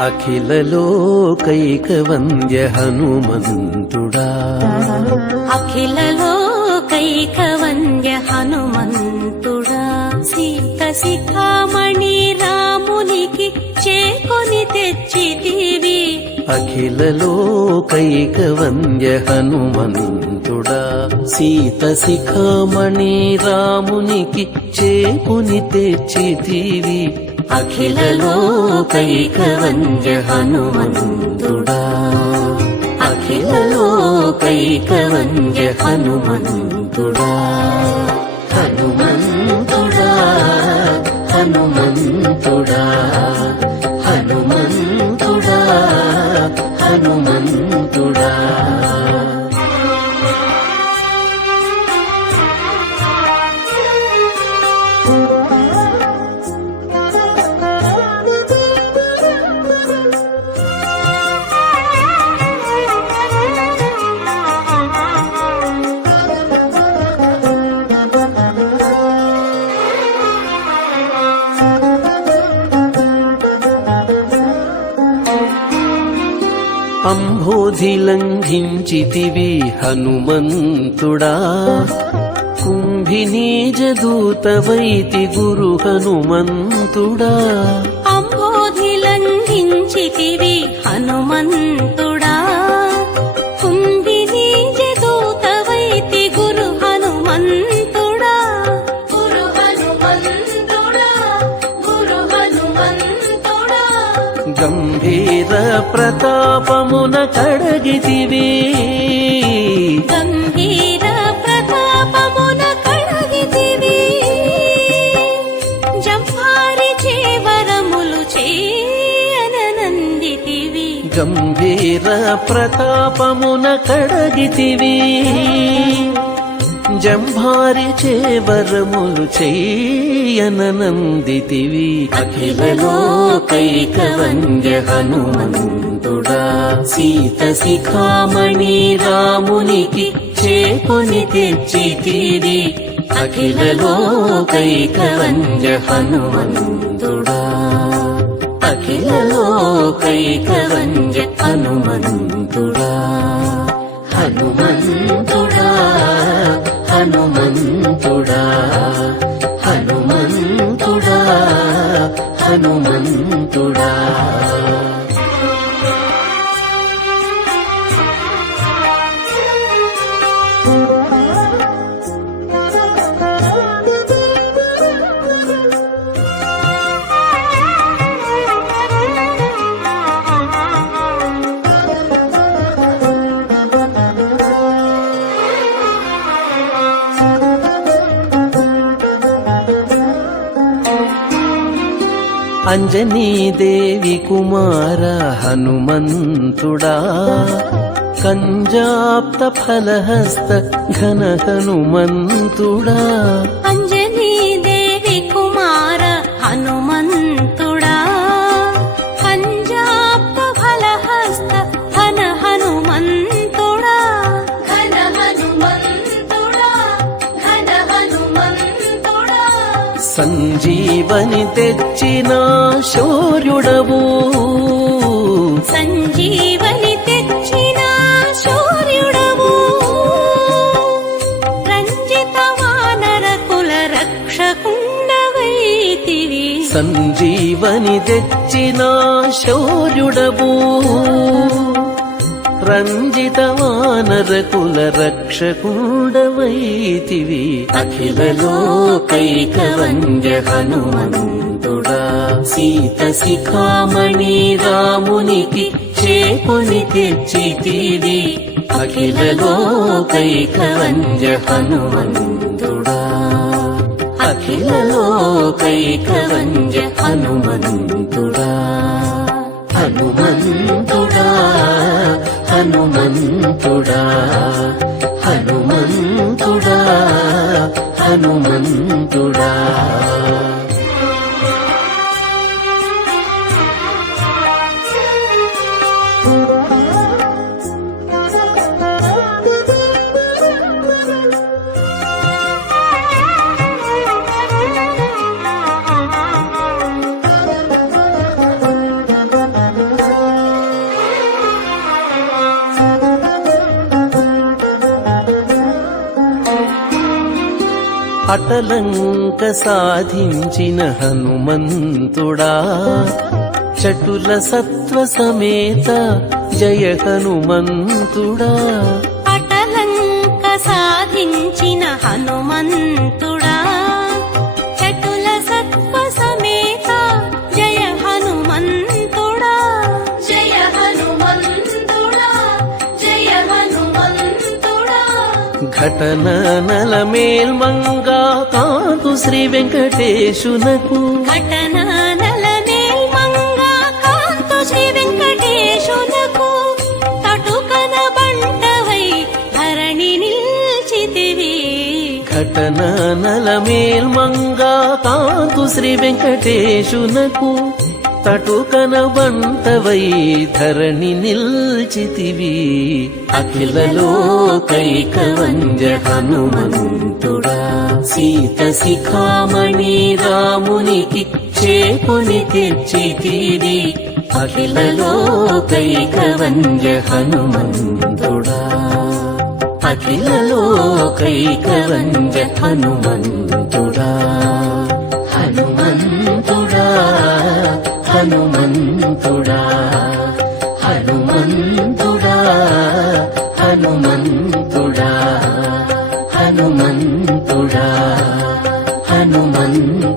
అఖిలలోకైక వంద్య హనుమంతుడా. అఖిలలో కైక వంద్య హనుమంతుడా. సీత శిఖామణి రామునికి చేకొని తెచ్చితివి. అఖిలలోకైక వంద్య హనుమంతుడా. సీత శిఖామణి రామునికి చేకుని తెచ్చితివి. అఖిలలోకైక వంద్య హనుమంతుడా. అఖిలలోకైక వంద్య హనుమంతుడా. హనుమంతుడా హనుమంతుడా. అంబోధి లంఘించితివి హనుమంతుడా. కుంభినీజదూతవైతి గురు హనుమంతుడా. అంబోధి లంఘించితివి హనుమంతుడా. కడగితివి. గంభీర ప్రతాపమున కడగితివి. జంహారి చేవరములు చేయనందితివి గంభీర ప్రతాపమున కడగితివి. జంభారి చేవరములు చెయ్యనందితివి అఖిలలోకైక వంద్య హనుమంతుడా. సీత శిఖామణి రామునికి చేకొని తెచ్చితిరి అఖిల వంద్య హనుమంతుడా. అఖిల వంద్య హనుమంతుడా. హనుమంతుడా హనుమంతుడా. హనుమంతుడా హనుమంతుడా. అంజనీదేవి కుమార హనుమంతుడా కంజాప్త ఫలహస్త ఘన హనుమంతుడా. సంజీవని తెచ్చిన శౌర్యుడవు. సంజీవని తెచ్చిన శౌర్యుడవు. రంజిత వానర కుల రక్షకుండవైతివి. సంజీవని తెచ్చిన శౌర్యుడవు. రంజిత వానర కుల రక్షకుండవైతివి అఖిలలోకైక వంద్య హనుమంతుడా సీత శిఖామణి రామునికి చేకొని తెచ్చితివి. అఖిలలోకైక వంద్య హనుమంతుడా అఖిలలోకైక వంద్య హనుమంతుడా హనుమంతుడా. హనుమంతుడా హనుమంతుడా హనుమంతుడా. అటలంక సాధించిన హనుమంతుడా. చటుల సత్వ సమేత జయ హనుమంతుడా. అటలంక సాధించిన హనుమంతుడా. ఘటన నల మేల్మంగా కాంతు శ్రీ వెంకటేశునకు. ఘటన నలమేల్ మంగా కాంతు శ్రీ వెంకటేశునకు. తటుకన బంటవై ధరణి నిల్చితివి. ఘటన నల మేల్మంగా కాంతు శ్రీ వెంకటేశునకు. తటుకన బంటవై ధరణి నిల్చితివి. అఖిల లోకైక వంజ హనుమంతుడా సీత శిఖామణి రామునికి చేపుని తెచ్చితివి. అఖిల లోకైక వంజ హనుమంతుడా అఖిల లోకైక వంజ హనుమంతుడా హనుమంతుడా హనుమంతుడా హనుమంతుడా హనుమంతుడా హనుమంతుడా హనుమంతుడా.